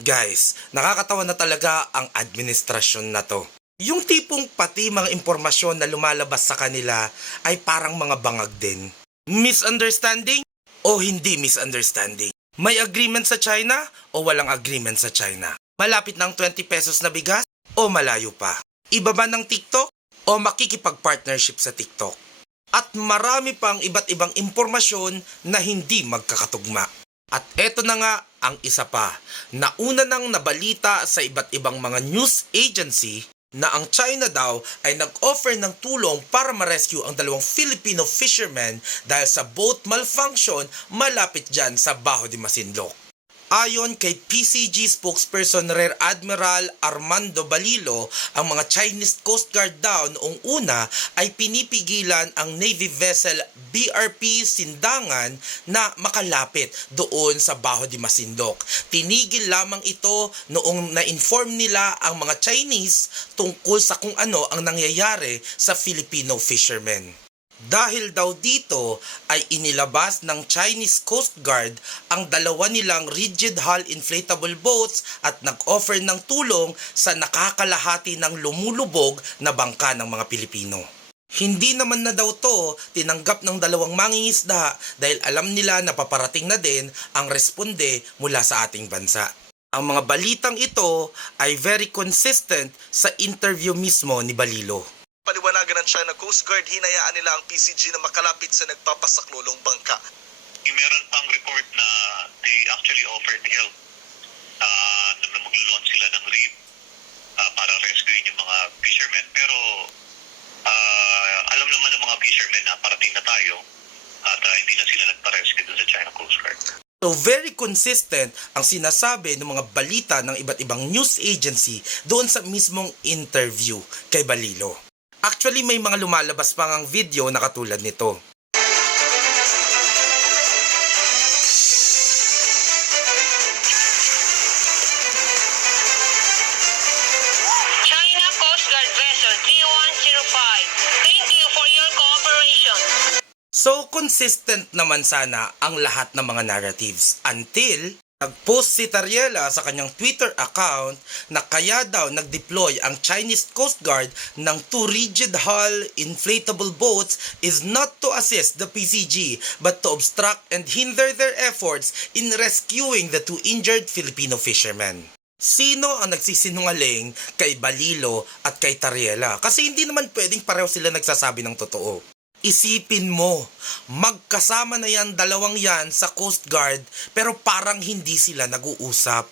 Guys, nakakatawa na talaga ang administrasyon na to. Yung tipong pati mga impormasyon na lumalabas sa kanila ay parang mga bangag din. Misunderstanding o hindi misunderstanding? May agreement sa China o walang agreement sa China? Malapit ng 20 pesos na bigas o malayo pa? Iba ba ng TikTok o makikipag-partnership sa TikTok? At marami pang iba't ibang impormasyon na hindi magkakatugma. At eto na nga ang isa pa. Nauna nang nabalita sa iba't ibang mga news agency na ang China daw ay nag-offer ng tulong para ma-rescue ang dalawang Filipino fishermen dahil sa boat malfunction malapit dyan sa Baho de Masinloc. Ayon kay PCG spokesperson Rear Admiral Armando Balilo, ang mga Chinese Coast Guard daw noong una ay pinipigilan ang Navy vessel BRP Sindangan na makalapit doon sa Baho de Masinloc. Tinigil lamang ito noong na-inform nila ang mga Chinese tungkol sa kung ano ang nangyayari sa Filipino fishermen. Dahil daw dito ay inilabas ng Chinese Coast Guard ang dalawa nilang rigid hull inflatable boats at nag-offer ng tulong sa nakakalahati ng lumulubog na bangka ng mga Pilipino. Hindi naman na daw to tinanggap ng dalawang mangingisda dahil alam nila na paparating na din ang responde mula sa ating bansa. Ang mga balitang ito ay very consistent sa interview mismo ni Balilo. Ng China Coast Guard, hinayaan nila ang PCG na makalapit sa nagpapasaklolong bangka. Meron pang report na they actually offered help uh, na maglulunod sila ng reef ah, para rescuein yung mga fishermen. Pero ah, alam naman ng mga fishermen na parating na tayo at ah, hindi na sila nagpa-rescue dun sa China Coast Guard. So very consistent ang sinasabi ng mga balita ng iba't ibang news agency doon sa mismong interview kay Balilo. Actually may mga lumalabas pang ang video na katulad nito. China Coast Guard vessel 3105. Thank you for your cooperation. So consistent naman sana ang lahat ng mga narratives until nag-post si Tariela sa kanyang Twitter account na kaya daw nag-deploy ang Chinese Coast Guard ng two rigid hull inflatable boats is not to assist the PCG but to obstruct and hinder their efforts in rescuing the two injured Filipino fishermen. Sino ang nagsisinungaling kay Balilo at kay Tariela? Kasi hindi naman pwedeng pareho sila nagsasabi ng totoo. Isipin mo, magkasama na yan dalawang yan sa Coast Guard pero parang hindi sila nag-uusap.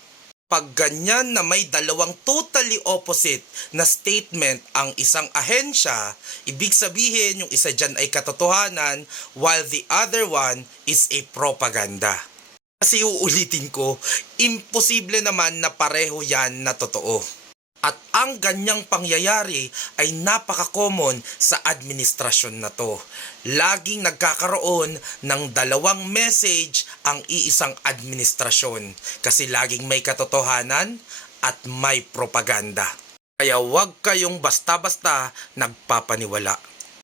Pag ganyan na may dalawang totally opposite na statement ang isang ahensya, ibig sabihin yung isa dyan ay katotohanan while the other one is a propaganda. Kasi uulitin ko, imposible naman na pareho yan na totoo. At ang ganyang pangyayari ay napaka-common sa administrasyon na to. Laging nagkakaroon ng dalawang message ang iisang administrasyon kasi laging may katotohanan at may propaganda. Kaya huwag kayong basta-basta nagpapaniwala.